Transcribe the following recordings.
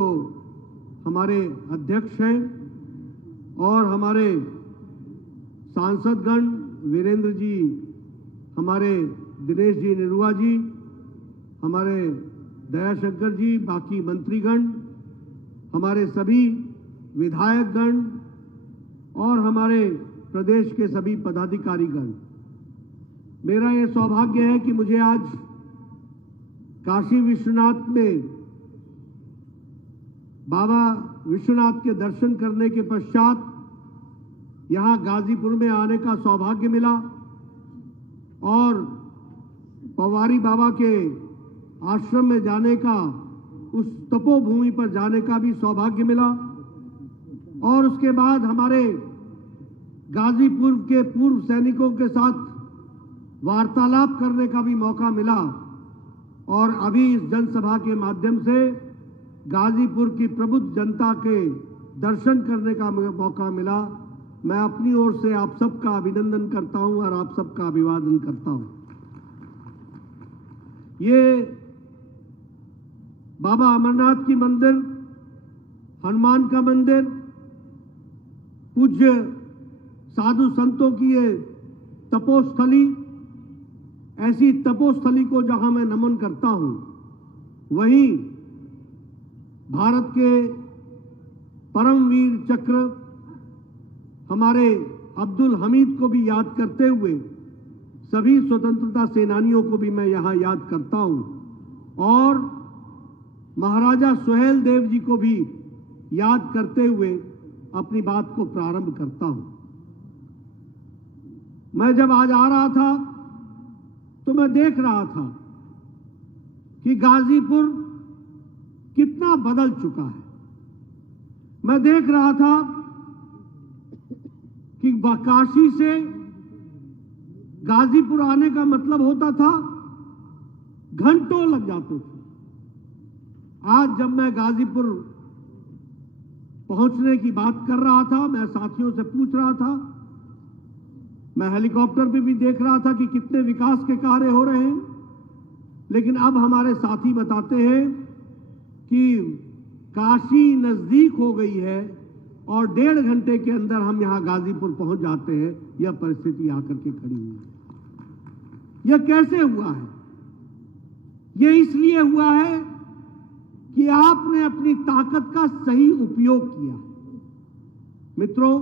तो हमारे अध्यक्ष हैं और हमारे सांसदगण वीरेंद्र जी, हमारे दिनेश जी निरुआ जी, हमारे दयाशंकर जी, बाकी मंत्रीगण, हमारे सभी विधायकगण और हमारे प्रदेश के सभी पदाधिकारीगण, मेरा ये सौभाग्य है कि मुझे आज काशी विश्वनाथ में बाबा विश्वनाथ के दर्शन करने के पश्चात यहां गाजीपुर में आने का सौभाग्य मिला और पवारी बाबा के आश्रम में जाने का, उस तपोभूमि पर जाने का भी सौभाग्य मिला और उसके बाद हमारे गाजीपुर के पूर्व सैनिकों के साथ वार्तालाप करने का भी मौका मिला और अभी इस जनसभा के माध्यम से गाजीपुर की प्रबुद्ध जनता के दर्शन करने का मौका मिला। मैं अपनी ओर से आप सबका अभिनंदन करता हूं और आप सबका अभिवादन करता हूं। ये बाबा अमरनाथ की मंदिर, हनुमान का मंदिर, पूज्य साधु संतों की ये तपोस्थली, ऐसी तपोस्थली को जहां मैं नमन करता हूं, वहीं भारत के परमवीर चक्र हमारे अब्दुल हमीद को भी याद करते हुए सभी स्वतंत्रता सेनानियों को भी मैं यहां याद करता हूं और महाराजा सुहेल देव जी को भी याद करते हुए अपनी बात को प्रारंभ करता हूं। मैं जब आज आ रहा था तो मैं देख रहा था कि गाजीपुर कितना बदल चुका है। मैं देख रहा था कि काशी से गाजीपुर आने का मतलब होता था घंटों लग जाते थे। आज जब मैं गाजीपुर पहुंचने की बात कर रहा था, मैं साथियों से पूछ रहा था, मैं हेलीकॉप्टर पे भी देख रहा था कि कितने विकास के कार्य हो रहे हैं, लेकिन अब हमारे साथी बताते हैं कि काशी नजदीक हो गई है और 1.5 घंटे के अंदर हम यहां गाजीपुर पहुंच जाते हैं। यह परिस्थिति आकर के खड़ी हुई है। यह कैसे हुआ है? यह इसलिए हुआ है कि आपने अपनी ताकत का सही उपयोग किया। मित्रों,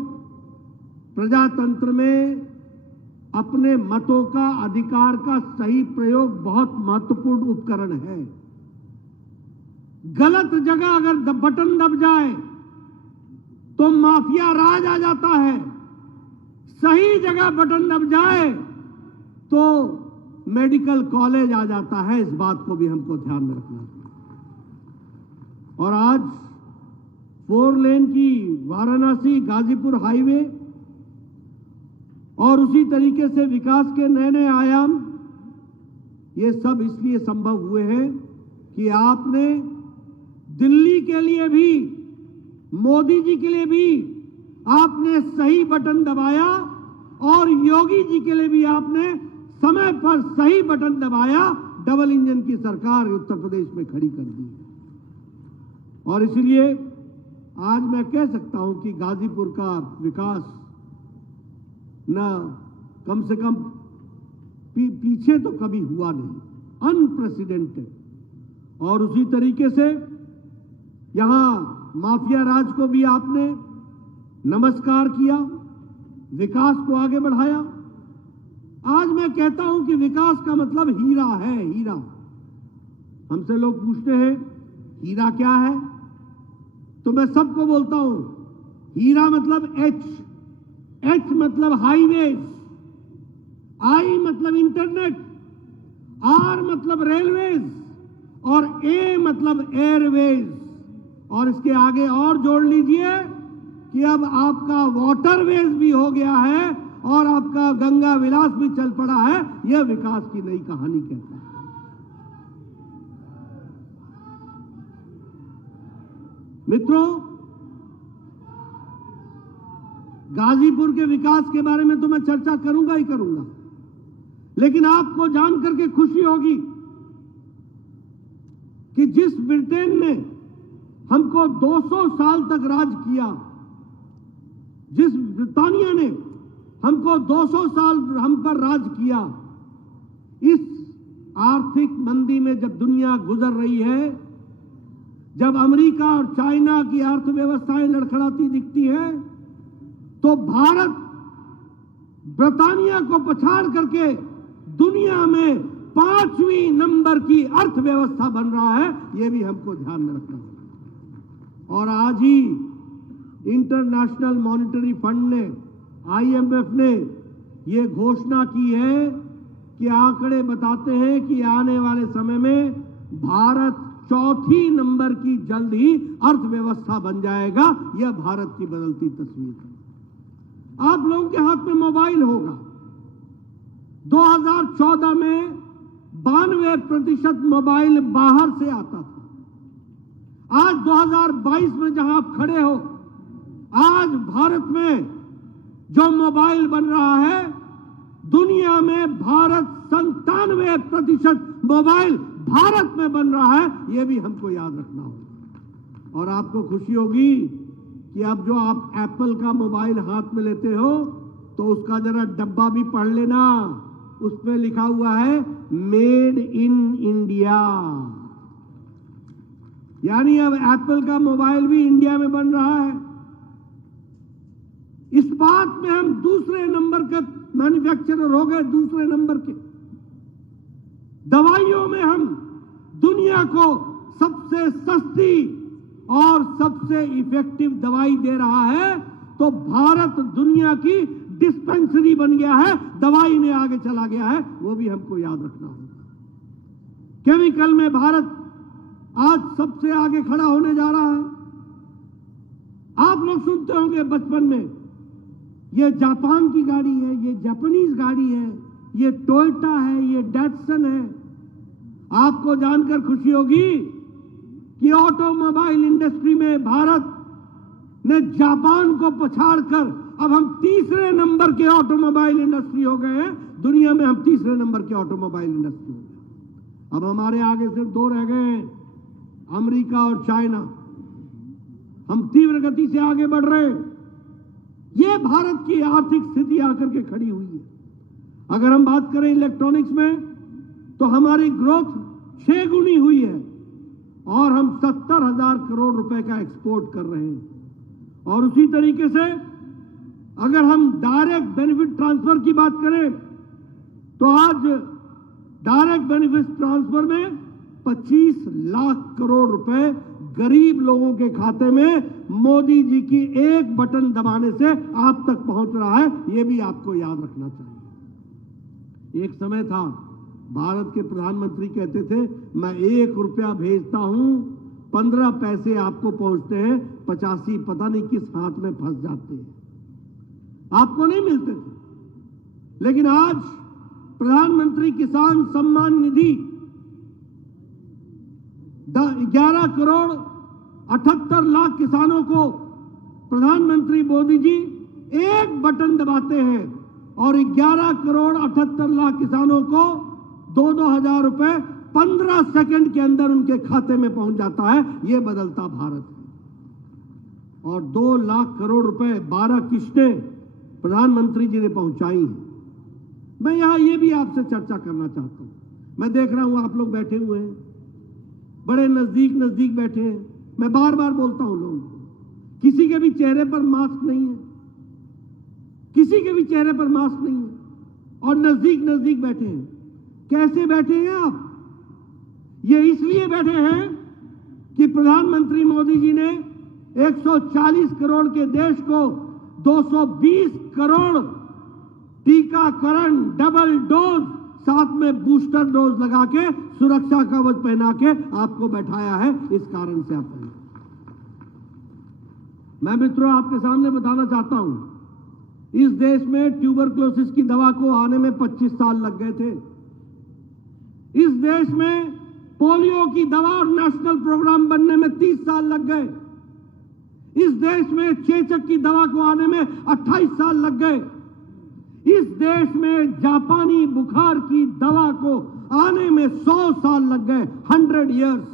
प्रजातंत्र में अपने मतों का, अधिकार का सही प्रयोग बहुत महत्वपूर्ण उपकरण है। गलत जगह अगर बटन दब जाए तो माफिया राज आ जाता है, सही जगह बटन दब जाए तो मेडिकल कॉलेज आ जाता है। इस बात को भी हमको ध्यान में रखना है। और आज 4 लेन की वाराणसी गाजीपुर हाईवे और उसी तरीके से विकास के नए नए आयाम, ये सब इसलिए संभव हुए हैं कि आपने दिल्ली के लिए भी, मोदी जी के लिए भी आपने सही बटन दबाया और योगी जी के लिए भी आपने समय पर सही बटन दबाया। डबल इंजन की सरकार उत्तर प्रदेश में खड़ी कर दी और इसलिए आज मैं कह सकता हूं कि गाजीपुर का विकास न कम से कम पीछे तो कभी हुआ नहीं, अनप्रेसिडेंटेड। और उसी तरीके से यहां माफिया राज को भी आपने नमस्कार किया, विकास को आगे बढ़ाया। आज मैं कहता हूं कि विकास का मतलब हीरा है, हीरा। हमसे लोग पूछते हैं हीरा क्या है, तो मैं सबको बोलता हूं हीरा मतलब एच मतलब हाईवेज, आई मतलब इंटरनेट, आर मतलब रेलवेज और ए मतलब एयरवेज। और इसके आगे और जोड़ लीजिए कि अब आपका वाटरवेज भी हो गया है और आपका गंगा विलास भी चल पड़ा है। यह विकास की नई कहानी कहता है। मित्रों, गाजीपुर के विकास के बारे में तो मैं चर्चा करूंगा ही करूंगा, लेकिन आपको जान करके खुशी होगी कि जिस ब्रिटेन ने हमको 200 साल तक राज किया, जिस ब्रिटानिया ने हमको 200 साल हम पर राज किया, इस आर्थिक मंदी में जब दुनिया गुजर रही है, जब अमेरिका और चाइना की अर्थव्यवस्थाएं लड़खड़ाती दिखती हैं, तो भारत ब्रिटानिया को पछाड़ करके दुनिया में 5वीं नंबर की अर्थव्यवस्था बन रहा है। यह भी हमको ध्यान में रखना है। और आज ही इंटरनेशनल मॉनिटरी फंड ने, IMF ने यह घोषणा की है कि आंकड़े बताते हैं कि आने वाले समय में भारत 4थी नंबर की जल्द ही अर्थव्यवस्था बन जाएगा। यह भारत की बदलती तस्वीर है। आप लोगों के हाथ में मोबाइल होगा। 2014 में 92% मोबाइल बाहर से आता था। आज 2022 में जहां आप खड़े हो, आज भारत में जो मोबाइल बन रहा है, दुनिया में भारत 97% मोबाइल भारत में बन रहा है। यह भी हमको याद रखना होगा। और आपको खुशी होगी कि अब जो आप एप्पल का मोबाइल हाथ में लेते हो, तो उसका जरा डब्बा भी पढ़ लेना। उसमें लिखा हुआ है मेड इन इंडिया, यानी अब एप्पल का मोबाइल भी इंडिया में बन रहा है। इस बात में हम दूसरे नंबर के मैन्युफैक्चरर हो गए, दूसरे नंबर के। दवाइयों में हम दुनिया को सबसे सस्ती और सबसे इफेक्टिव दवाई दे रहा है, तो भारत दुनिया की डिस्पेंसरी बन गया है, दवाई में आगे चला गया है। वो भी हमको याद रखना होगा। केमिकल में भारत आज सबसे आगे खड़ा होने जा रहा है। आप लोग सुनते होंगे बचपन में, ये जापान की गाड़ी है, ये जापानीज गाड़ी है, ये टोयोटा है, ये डैटसन है। आपको जानकर खुशी होगी कि ऑटोमोबाइल इंडस्ट्री में भारत ने जापान को पछाड़कर अब हम तीसरे नंबर के ऑटोमोबाइल इंडस्ट्री हो गए हैं। दुनिया में हम तीसरे नंबर के ऑटोमोबाइल इंडस्ट्री हो गए। अब हमारे आगे सिर्फ 2 रह गए हैं, अमेरिका और चाइना। हम तीव्र गति से आगे बढ़ रहे हैं। यह भारत की आर्थिक स्थिति आकर के खड़ी हुई है। अगर हम बात करें इलेक्ट्रॉनिक्स में, तो हमारी ग्रोथ 6 गुनी हुई है और हम 70,000 करोड़ रुपए का एक्सपोर्ट कर रहे हैं। और उसी तरीके से अगर हम डायरेक्ट बेनिफिट ट्रांसफर की बात करें, तो आज डायरेक्ट बेनिफिट ट्रांसफर में 25 लाख करोड़ रुपए गरीब लोगों के खाते में मोदी जी की एक बटन दबाने से आप तक पहुंच रहा है। यह भी आपको याद रखना चाहिए। एक समय था, भारत के प्रधानमंत्री कहते थे, मैं 1 रुपया भेजता हूं, 15 पैसे आपको पहुंचते हैं, 85 पता नहीं किस हाथ में फंस जाते हैं, आपको नहीं मिलते थे। लेकिन आज प्रधानमंत्री किसान सम्मान निधि 11 करोड़ 78 लाख किसानों को प्रधानमंत्री मोदी जी एक बटन दबाते हैं और 11 करोड़ 78 लाख किसानों को 2-2 हजार रुपए 15 सेकंड के अंदर उनके खाते में पहुंच जाता है। यह बदलता भारत है। और 2 लाख करोड़ रुपए 12 किस्तें प्रधानमंत्री जी ने पहुंचाई हैं। मैं यहां यह भी आपसे चर्चा करना चाहता हूं। मैं देख रहा हूं आप लोग बैठे हुए हैं, बड़े नजदीक बैठे हैं। मैं बार बार बोलता हूं लोगों को, किसी के भी चेहरे पर मास्क नहीं है, किसी के भी चेहरे पर मास्क नहीं है, और नजदीक बैठे हैं। कैसे बैठे हैं आप? ये इसलिए बैठे हैं कि प्रधानमंत्री मोदी जी ने 140 करोड़ के देश को 220 करोड़ टीकाकरण, डबल डोज, साथ में बूस्टर डोज लगा के, सुरक्षा कवच पहना के आपको बैठाया है। इस कारण से आप मैं मित्रों आपके सामने बताना चाहता हूं, इस देश में ट्यूबरक्लोसिस की दवा को आने में 25 साल लग गए थे। इस देश में पोलियो की दवा और नेशनल प्रोग्राम बनने में 30 साल लग गए। इस देश में चेचक की दवा को आने में 28 साल लग गए। इस देश में जापानी बुखार की दवा को आने में 100 साल लग गए, 100 इयर्स।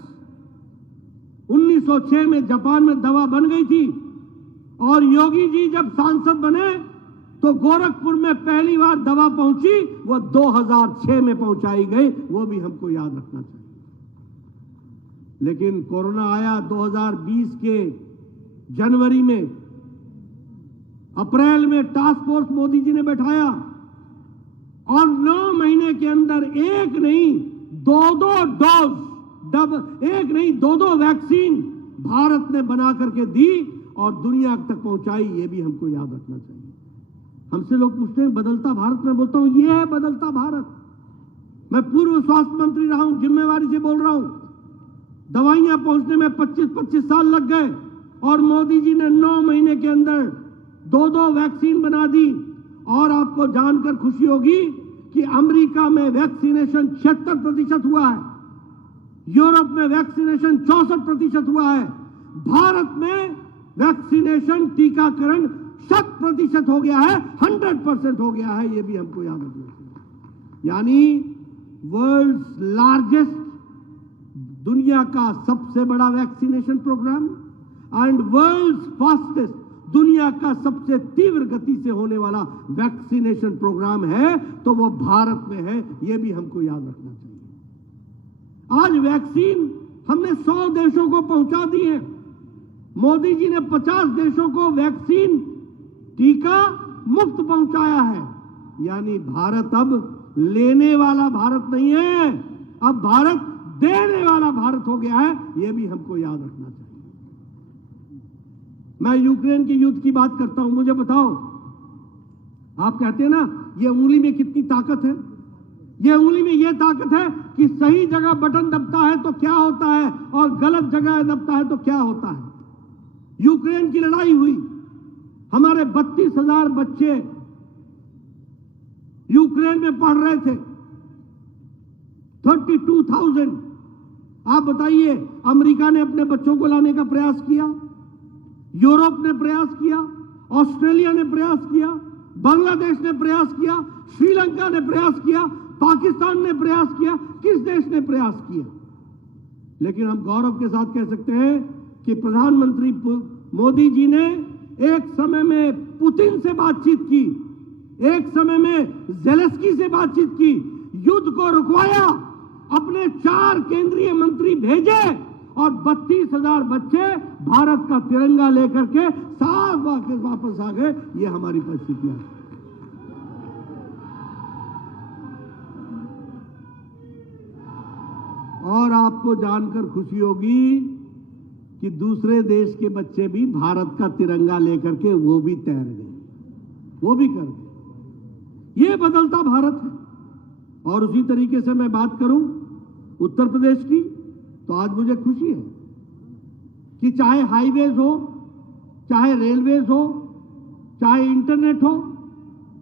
1906 में जापान में दवा बन गई थी और योगी जी जब सांसद बने तो गोरखपुर में पहली बार दवा पहुंची, वो 2006 में पहुंचाई गई, वो भी हमको याद रखना चाहिए। लेकिन कोरोना आया 2020 के जनवरी में, अप्रैल में टास्क फोर्स मोदी जी ने बैठाया और 9 महीने के अंदर एक नहीं दो डोज, एक नहीं दो वैक्सीन भारत ने बना करके दी और दुनिया तक पहुंचाई। ये भी हमको याद रखना चाहिए। हमसे लोग पूछते हैं बदलता भारत, में बोलता हूं ये है बदलता भारत। मैं पूर्व स्वास्थ्य मंत्री रहा हूं, जिम्मेवारी से बोल रहा हूं। दवाइयां पहुंचने में 25-25 साल लग गए और मोदी जी ने 9 महीने के अंदर 2 वैक्सीन बना दी। और आपको जानकर खुशी होगी कि अमेरिका में वैक्सीनेशन 76% हुआ है, यूरोप में वैक्सीनेशन 64% हुआ है, भारत में वैक्सीनेशन टीकाकरण 100% हो गया है, 100% हो गया है। ये भी हमको याद रखना चाहिए। यानी वर्ल्ड्स लार्जेस्ट, दुनिया का सबसे बड़ा vaccination program and world's fastest, दुनिया का सबसे तीव्र गति से होने वाला वैक्सीनेशन प्रोग्राम है तो वो भारत में है। ये भी हमको याद रखना चाहिए। आज वैक्सीन हमने 100 देशों को पहुंचा दी है। मोदी जी ने 50 देशों को वैक्सीन टीका मुफ्त पहुंचाया है। यानी भारत अब लेने वाला भारत नहीं है, अब भारत देने वाला भारत हो गया है। यह भी हमको याद रखना चाहिए। मैं यूक्रेन के युद्ध की बात करता हूं, मुझे बताओ, आप कहते हैं ना ये उंगली में कितनी ताकत है। ये उंगली में ये ताकत है कि सही जगह बटन दबता है तो क्या होता है और गलत जगह दबता है तो क्या होता है। यूक्रेन की लड़ाई हुई, हमारे 32,000 बच्चे यूक्रेन में पढ़ रहे थे, 32,000। आप बताइए, अमेरिका ने अपने बच्चों को लाने का प्रयास किया, यूरोप ने प्रयास किया, ऑस्ट्रेलिया ने प्रयास किया, बांग्लादेश ने प्रयास किया, श्रीलंका ने प्रयास किया, पाकिस्तान ने प्रयास किया, किस देश ने प्रयास किया। लेकिन हम गौरव के साथ कह सकते हैं कि प्रधानमंत्री मोदी जी ने एक समय में पुतिन से बातचीत की, एक समय में ज़ेलेंस्की से बातचीत की, युद्ध को रुकवाया, अपने 4 केंद्रीय मंत्री भेजे और 32,000 बच्चे भारत का तिरंगा लेकर के साफ वापस आ गए। ये हमारी परिस्थितियां हैं। और आपको जानकर खुशी होगी कि दूसरे देश के बच्चे भी भारत का तिरंगा लेकर के वो भी तैर गए, वो भी कर गए। ये बदलता भारत है। और उसी तरीके से मैं बात करूं उत्तर प्रदेश की, तो आज मुझे खुशी है कि चाहे हाईवेज हो, चाहे रेलवेज हो, चाहे इंटरनेट हो,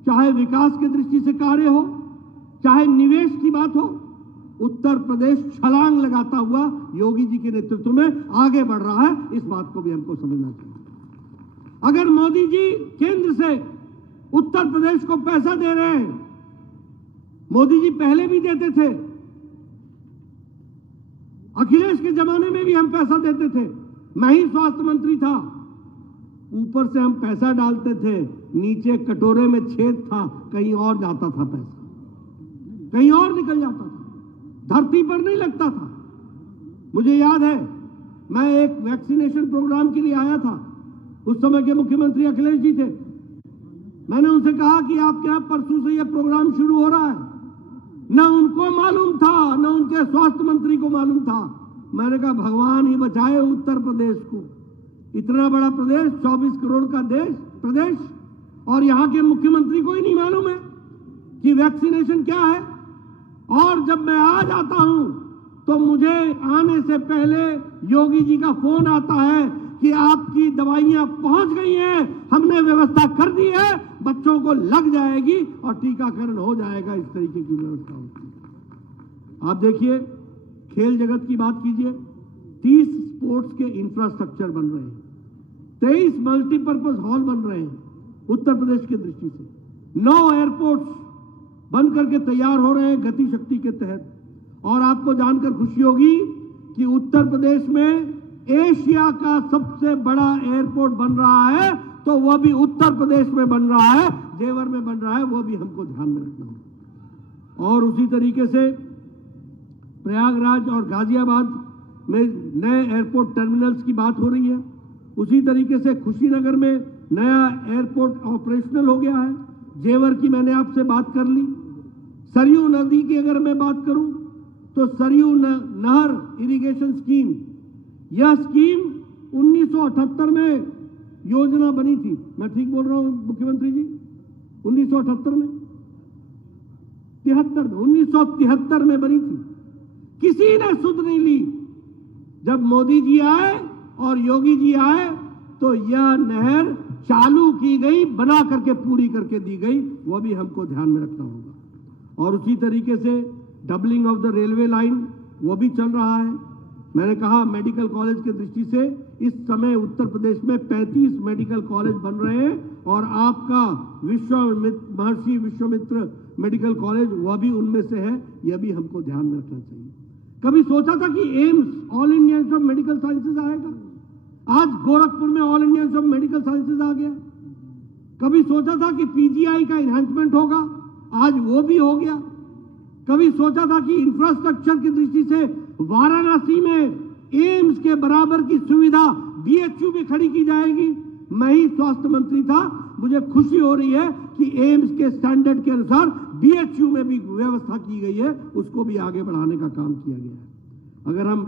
चाहे विकास की दृष्टि से कार्य हो, चाहे निवेश की बात हो, उत्तर प्रदेश छलांग लगाता हुआ योगी जी के नेतृत्व में आगे बढ़ रहा है। इस बात को भी हमको समझना चाहिए। अगर मोदी जी केंद्र से उत्तर प्रदेश को पैसा दे रहे हैं, मोदी जी पहले भी देते थे, अखिलेश के जमाने में भी हम पैसा देते थे, मैं ही स्वास्थ्य मंत्री था, ऊपर से हम पैसा डालते थे, नीचे कटोरे में छेद था, कहीं और जाता था पैसा, कहीं और निकल जाता था, धरती पर नहीं लगता था। मुझे याद है, मैं एक वैक्सीनेशन प्रोग्राम के लिए आया था, उस समय के मुख्यमंत्री अखिलेश जी थे। मैंने उनसे कहा कि आपके यहां परसों से यह प्रोग्राम शुरू हो रहा है। न उनको मालूम था, न उनके स्वास्थ्य मंत्री को मालूम था। मैंने कहा भगवान ही बचाए उत्तर प्रदेश को, इतना बड़ा प्रदेश, 24 करोड़ का प्रदेश, और यहां के मुख्यमंत्री को ही नहीं मालूम है कि वैक्सीनेशन क्या है। और जब मैं आ जाता हूं तो मुझे आने से पहले योगी जी का फोन आता है कि आपकी दवाइयां पहुंच गई हैं, हमने व्यवस्था कर दी है, बच्चों को लग जाएगी और टीकाकरण हो जाएगा। इस तरीके की व्यवस्था होती है। आप देखिए, खेल जगत की बात कीजिए, 30 स्पोर्ट्स के इंफ्रास्ट्रक्चर बन रहे हैं, 23 मल्टीपर्पज हॉल बन रहे हैं उत्तर प्रदेश की दृष्टि से, 9 एयरपोर्ट्स बन करके तैयार हो रहे हैं गति शक्ति के तहत। और आपको जानकर खुशी होगी कि उत्तर प्रदेश में एशिया का सबसे बड़ा एयरपोर्ट बन रहा है तो वह भी उत्तर प्रदेश में बन रहा है, जेवर में बन रहा है, वो भी हमको ध्यान में रखना होगा। और उसी तरीके से प्रयागराज और गाजियाबाद में नए एयरपोर्ट टर्मिनल्स की बात हो रही है। उसी तरीके से कुशीनगर में नया एयरपोर्ट ऑपरेशनल हो गया है। जेवर की मैंने आपसे बात कर ली। सरयू नदी की अगर मैं बात करूं तो सरयू नहर इरिगेशन स्कीम, यह स्कीम 1978 में योजना बनी थी। मैं ठीक बोल रहा हूं मुख्यमंत्री जी? 1978 में 1973 में बनी थी। किसी ने सुध नहीं ली। जब मोदी जी आए और योगी जी आए तो यह नहर चालू की गई, बना करके पूरी करके दी गई, वह भी हमको ध्यान में रखना होगा। और उसी तरीके से doubling of the railway line, वो भी चल रहा है। मैंने कहा मेडिकल कॉलेज की दृष्टि से इस समय उत्तर प्रदेश में 35 मेडिकल कॉलेज बन रहे हैं और आपका महर्षि विश्वामित्र मेडिकल कॉलेज वह भी उनमें से है। यह भी हमको ध्यान में रखना चाहिए। कभी सोचा था कि AIIMS all India institute of medical sciences आएगा? आज गोरखपुर में all India institute of medical sciences आ गया। कभी सोचा था कि पीजीआई का एनहांसमेंट होगा? आज वो भी हो गया। कभी सोचा था कि इंफ्रास्ट्रक्चर की दृष्टि से वाराणसी में एम्स के बराबर की सुविधा बीएचयू में खड़ी की जाएगी? मैं ही स्वास्थ्य मंत्री था। मुझे खुशी हो रही है कि एम्स के स्टैंडर्ड के अनुसार बीएचयू में भी व्यवस्था की गई है, उसको भी आगे बढ़ाने का काम किया गया है। अगर हम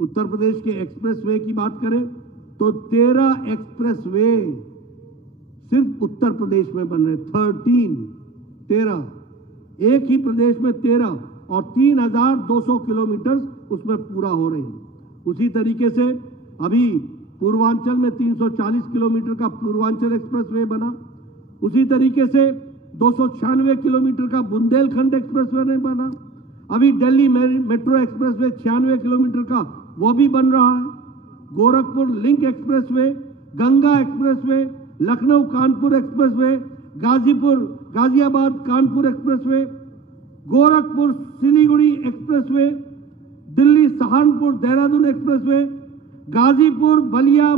उत्तर प्रदेश के एक्सप्रेसवे की बात करें तो 13 एक्सप्रेसवे सिर्फ उत्तर प्रदेश में बन रहे। 13 एक ही प्रदेश में 13 और 3200 किलोमीटर उसमें पूरा हो रही है। उसी तरीके से अभी पूर्वांचल में 340 किलोमीटर का पूर्वांचल एक्सप्रेसवे बना। उसी तरीके से 296 किलोमीटर का बुंदेलखंड एक्सप्रेसवे बना। अभी दिल्ली मेट्रो एक्सप्रेसवे 96 किलोमीटर का वो भी बन रहा है। Gorakhpur link expressway, Ganga expressway, Lucknow Kanpur expressway, Ghaziabad Kanpur expressway, Gorakhpur Siliguri expressway, Delhi Saharanpur Dehradun expressway, Ghazipur Ballia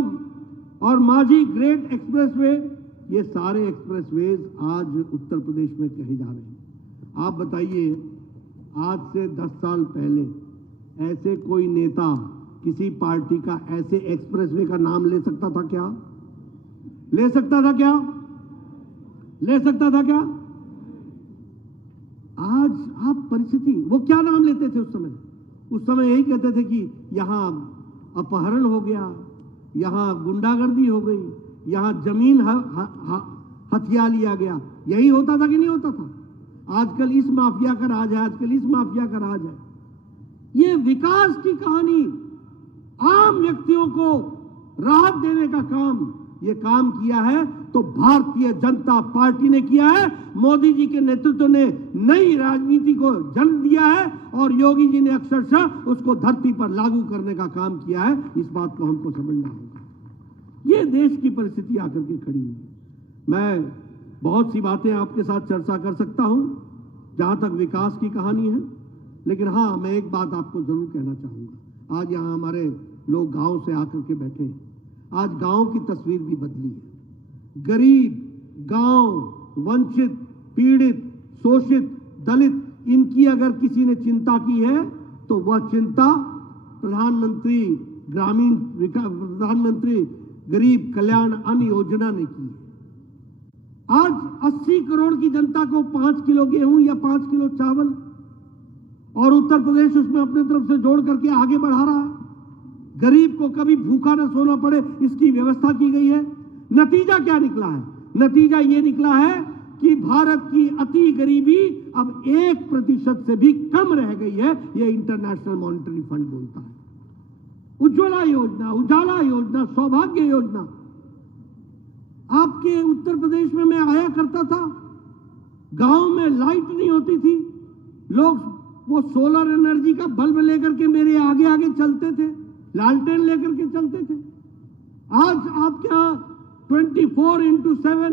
और माझी ग्रेट एक्सप्रेसवे, ये सारे एक्सप्रेसवेज आज उत्तर प्रदेश में कहे जा रहे हैं। आप बताइए, आज से 10 साल पहले ऐसे कोई नेता किसी पार्टी का ऐसे एक्सप्रेसवे का नाम ले सकता था क्या? ले सकता था क्या? ले सकता था क्या? आज आप परिस्थिति, वो क्या नाम लेते थे उस समय? उस समय यही कहते थे कि यहां अपहरण हो गया, यहां गुंडागर्दी हो गई, यहां जमीन हथिया लिया गया। यही होता था कि नहीं होता था? आजकल इस माफिया का राज है, आजकल इस माफिया का राज है। ये विकास की कहानी, आम व्यक्तियों को राहत देने का काम, ये काम किया है तो भारतीय जनता पार्टी ने किया है। मोदी जी के नेतृत्व ने नई राजनीति को जन्म दिया है और योगी जी ने अक्षरशः उसको धरती पर लागू करने का काम किया है। इस बात को हमको समझना होगा। ये देश की परिस्थिति आकर के खड़ी है। मैं बहुत सी बातें आपके साथ चर्चा कर सकता हूं जहां तक विकास की कहानी है, लेकिन हाँ, मैं एक बात आपको जरूर कहना चाहूंगा। आज यहां हमारे लोग गांव से आकर के बैठे हैं। आज गांव की तस्वीर भी बदली है। गरीब, गांव, वंचित, पीड़ित, शोषित, दलित, इनकी अगर किसी ने चिंता की है तो वह चिंता प्रधानमंत्री गरीब कल्याण अन्न योजना ने की है। आज 80 करोड़ की जनता को 5 किलो गेहूं या 5 किलो चावल, और उत्तर प्रदेश उसमें अपने तरफ से जोड़ करके आगे बढ़ा रहा है। गरीब को कभी भूखा न सोना पड़े, इसकी व्यवस्था की गई है। नतीजा क्या निकला है? नतीजा ये निकला है कि भारत की अति गरीबी अब 1% से भी कम रह गई है। ये इंटरनेशनल मॉनिटरी फंड बोलता है। उज्ज्वला योजना, उजाला योजना, सौभाग्य योजना, आपके उत्तर प्रदेश में मैं आया करता था, गांव में लाइट नहीं होती थी, लोग वो सोलर एनर्जी का बल्ब लेकर के मेरे आगे आगे चलते थे, लालटेन लेकर के चलते थे। आज आपके यहां 24x7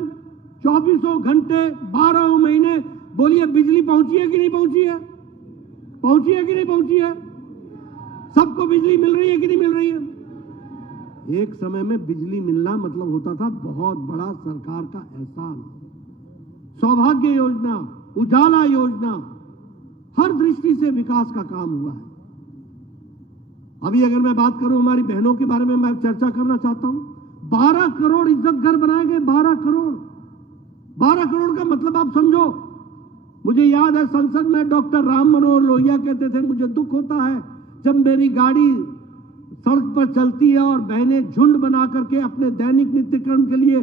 24 घंटे 12 महीने, बोलिए बिजली पहुंची है कि नहीं पहुंची है? पहुंची है कि नहीं पहुंची है? सबको बिजली मिल रही है कि नहीं मिल रही है? एक समय में बिजली मिलना मतलब होता था बहुत बड़ा सरकार का एहसान। सौभाग्य योजना, उजाला योजना, हर दृष्टि से विकास का काम हुआ है। अभी अगर मैं बात करूं हमारी बहनों के बारे में, मैं चर्चा करना चाहता हूं। 12 करोड़ इज्जत घर बनाए गए। 12 करोड़ का मतलब आप समझो। मुझे याद है संसद में डॉक्टर राम मनोहर लोहिया कहते थे, मुझे दुख होता है जब मेरी गाड़ी सड़क पर चलती है और बहनें झुंड बना करके अपने दैनिक नित्यक्रम के लिए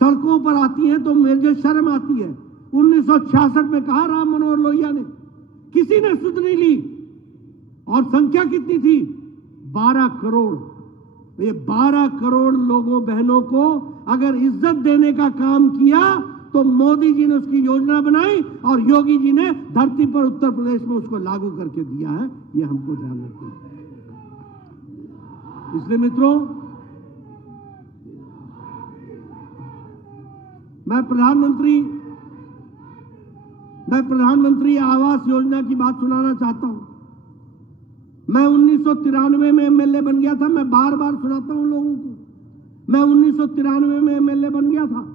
सड़कों पर आती हैं तो मुझे शर्म आती है। 1966 में कहा राम मनोहर लोहिया ने, किसी ने सुध नहीं ली। और संख्या कितनी थी? 12 करोड़। ये 12 करोड़ लोगों बहनों को अगर इज्जत देने का काम किया तो मोदी जी ने उसकी योजना बनाई और योगी जी ने धरती पर उत्तर प्रदेश में उसको लागू करके दिया है। ये हमको ध्यान रखना है। इसलिए मित्रों, मैं प्रधानमंत्री आवास योजना की बात सुनाना चाहता हूं। मैं 1993 में एमएलए बन गया था। मैं बार बार सुनाता हूं लोगों को। मैं 1993 में एमएलए बन गया था।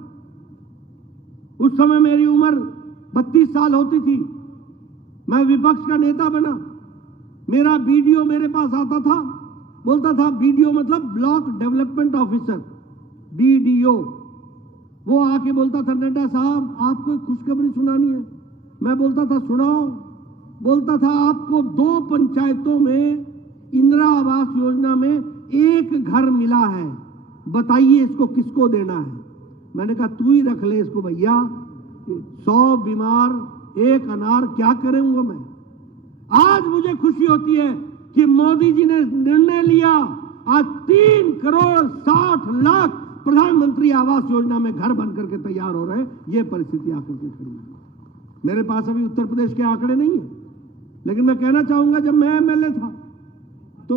उस समय मेरी उम्र 32 साल होती थी। मैं विपक्ष का नेता बना। मेरा बीडीओ मेरे पास आता था, बोलता था, बीडीओ मतलब ब्लॉक डेवलपमेंट ऑफिसर, बीडीओ। वो आके बोलता था, नड्डा साहब आपको खुशखबरी सुनानी है। मैं बोलता था, सुनाओ। बोलता था, आपको 2 पंचायतों में इंदिरा आवास योजना में एक घर मिला है, बताइए इसको किसको देना है। मैंने कहा तू ही रख ले इसको भैया, 100 बीमार 1 अनार, क्या करूंगा मैं। आज मुझे खुशी होती है कि मोदी जी ने निर्णय लिया, आज 3 करोड़ 60 लाख प्रधानमंत्री आवास योजना में घर बनकर के तैयार हो रहे हैं। ये परिस्थिति आकर के खड़ी है। मेरे पास अभी उत्तर प्रदेश के आंकड़े नहीं है, लेकिन मैं कहना चाहूंगा जब मैं एमएलए था तो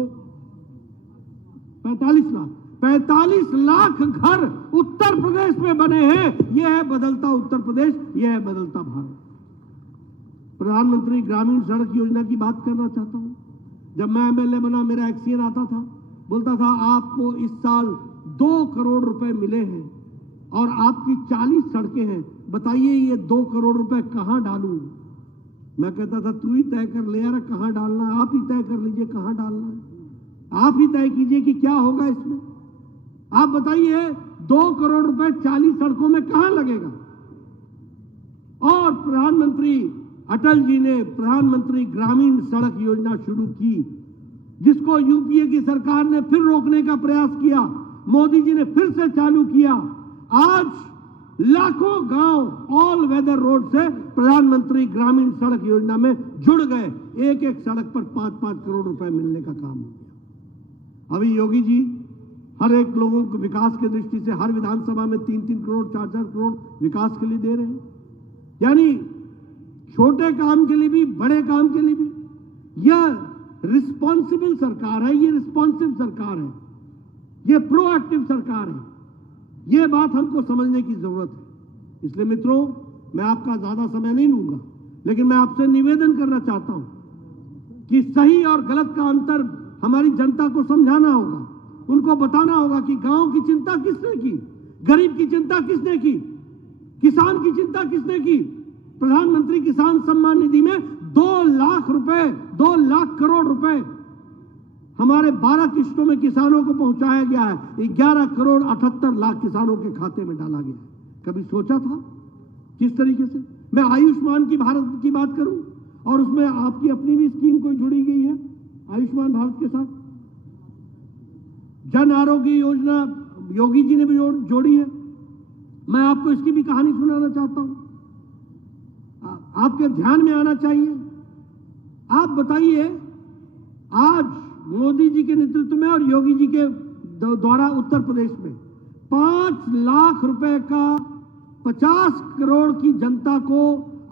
45 लाख घर उत्तर प्रदेश में बने हैं। यह है बदलता उत्तर प्रदेश, यह है बदलता भारत। प्रधानमंत्री ग्रामीण सड़क योजना की बात करना चाहता हूं। जब मैं एमएलए बना, मेरा एक्सीएन आता था, बोलता था आपको इस साल 2 करोड़ रुपए मिले हैं और आपकी 40 सड़कें हैं, बताइए ये 2 करोड़ रुपए कहां डालूं। मैं कहता था तू ही तय कर ले यार, कहां डालना है, आप ही तय कर लीजिए कहां डालना है, आप ही तय कीजिए कि क्या होगा इसमें। आप बताइए 2 करोड़ रुपए 40 सड़कों में कहां लगेगा। और प्रधानमंत्री अटल जी ने प्रधानमंत्री ग्रामीण सड़क योजना शुरू की, जिसको यूपीए की सरकार ने फिर रोकने का प्रयास किया, मोदी जी ने फिर से चालू किया। आज लाखों गांव ऑल वेदर रोड से प्रधानमंत्री ग्रामीण सड़क योजना में जुड़ गए। एक एक सड़क पर 5-5 करोड़ रुपए मिलने का काम हो गया। अभी योगी जी हर एक लोगों को विकास की दृष्टि से हर विधानसभा में 3-3 करोड़ 4-4 करोड़ विकास के लिए दे रहे हैं। यानी छोटे काम के लिए भी, बड़े काम के लिए भी। यह रिस्पॉन्सिबल सरकार है, ये रिस्पॉन्सिव सरकार है, ये प्रोएक्टिव सरकार है। ये बात हमको समझने की जरूरत है। इसलिए मित्रों, मैं आपका ज्यादा समय नहीं लूंगा, लेकिन मैं आपसे निवेदन करना चाहता हूं कि सही और गलत का अंतर हमारी जनता को समझाना होगा। उनको बताना होगा कि गांव की चिंता किसने की, गरीब की चिंता किसने की, किसान की चिंता किसने की। प्रधानमंत्री किसान सम्मान निधि में 2 लाख रुपए, 2 लाख करोड़ रुपए हमारे 12 किस्तों में किसानों को पहुंचाया गया है। 11 करोड़ 78 लाख किसानों के खाते में डाला गया है। कभी सोचा था किस तरीके से। मैं आयुष्मान की भारत की बात करूं, और उसमें आपकी अपनी भी स्कीम कोई जुड़ी गई है आयुष्मान भारत के साथ। जन आरोग्य योजना योगी जी ने भी जोड़ी है। मैं आपको इसकी भी कहानी सुनाना चाहता हूं, आपके ध्यान में आना चाहिए। आप बताइए, आज मोदी जी के नेतृत्व में और योगी जी के द्वारा उत्तर प्रदेश में 5 लाख रुपए का 50 करोड़ की जनता को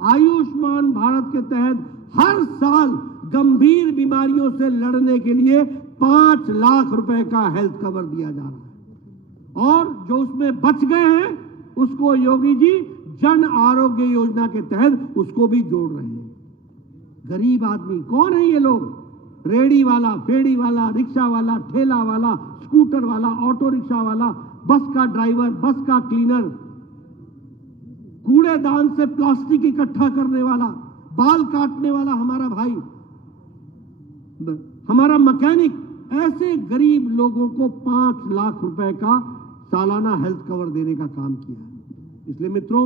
आयुष्मान भारत के तहत हर साल गंभीर बीमारियों से लड़ने के लिए 5 लाख रुपए का हेल्थ कवर दिया जा रहा है। और जो उसमें बच गए हैं उसको योगी जी जन आरोग्य योजना के तहत उसको भी जोड़ रहे हैं। गरीब आदमी कौन है ये लोग? रेडी वाला, फेड़ी वाला, रिक्शा वाला, ठेला वाला, स्कूटर वाला, ऑटो रिक्शा वाला, बस का ड्राइवर, बस का क्लीनर, कूड़ेदान से प्लास्टिक इकट्ठा करने वाला, बाल काटने वाला हमारा भाई, हमारा मैकेनिक, ऐसे गरीब लोगों को 5 लाख रुपए का सालाना हेल्थ कवर देने का काम किया है। इसलिए मित्रों,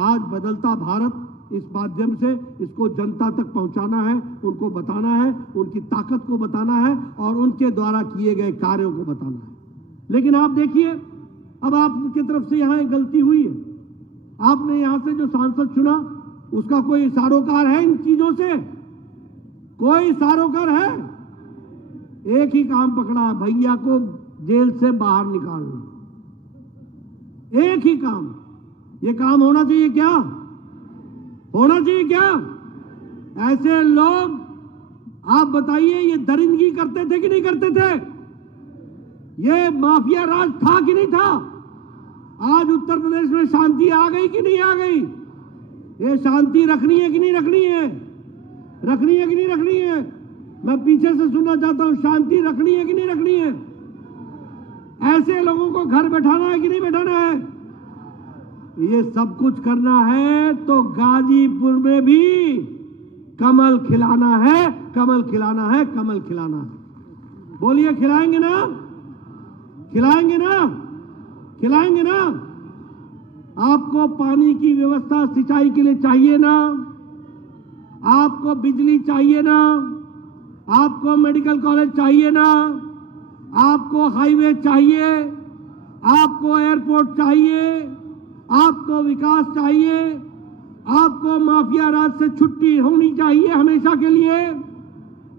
आज बदलता भारत, इस माध्यम से इसको जनता तक पहुंचाना है, उनको बताना है, उनकी ताकत को बताना है और उनके द्वारा किए गए कार्यों को बताना है। लेकिन आप देखिए, अब आपकी तरफ से यहां एक गलती हुई है। आपने यहां से जो सांसद चुना, उसका कोई सारोकार है इन चीजों से? कोई सारोकार है? एक ही काम पकड़ा है, भैया को जेल से बाहर निकालना। एक ही काम। ये काम होना चाहिए क्या? होना चाहिए क्या? ऐसे लोग, आप बताइए, ये दरिंदगी करते थे कि नहीं करते थे? ये माफिया राज था कि नहीं था? आज उत्तर प्रदेश में शांति आ गई कि नहीं आ गई? ये शांति रखनी है कि नहीं रखनी है? रखनी है कि नहीं रखनी है? मैं पीछे से सुनना चाहता हूं, शांति रखनी है कि नहीं रखनी है? ऐसे लोगों को घर बैठाना है कि नहीं बैठाना है? ये सब कुछ करना है तो गाजीपुर में भी कमल खिलाना है, कमल खिलाना है, कमल खिलाना है। बोलिए, खिलाएंगे ना? खिलाएंगे ना? खिलाएंगे ना? आपको पानी की व्यवस्था सिंचाई के लिए चाहिए ना? आपको बिजली चाहिए ना? आपको मेडिकल कॉलेज चाहिए ना? आपको हाईवे चाहिए? आपको एयरपोर्ट चाहिए? आपको विकास चाहिए? आपको माफिया राज से छुट्टी होनी चाहिए हमेशा के लिए?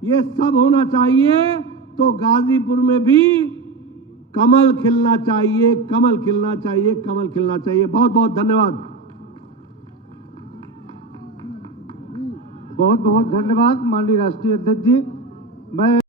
ये सब होना चाहिए तो गाजीपुर में भी कमल खिलना चाहिए, कमल खिलना चाहिए, कमल खिलना चाहिए। बहुत बहुत धन्यवाद। बहुत बहुत धन्यवाद माननीय राष्ट्रीय अध्यक्ष जी। मैं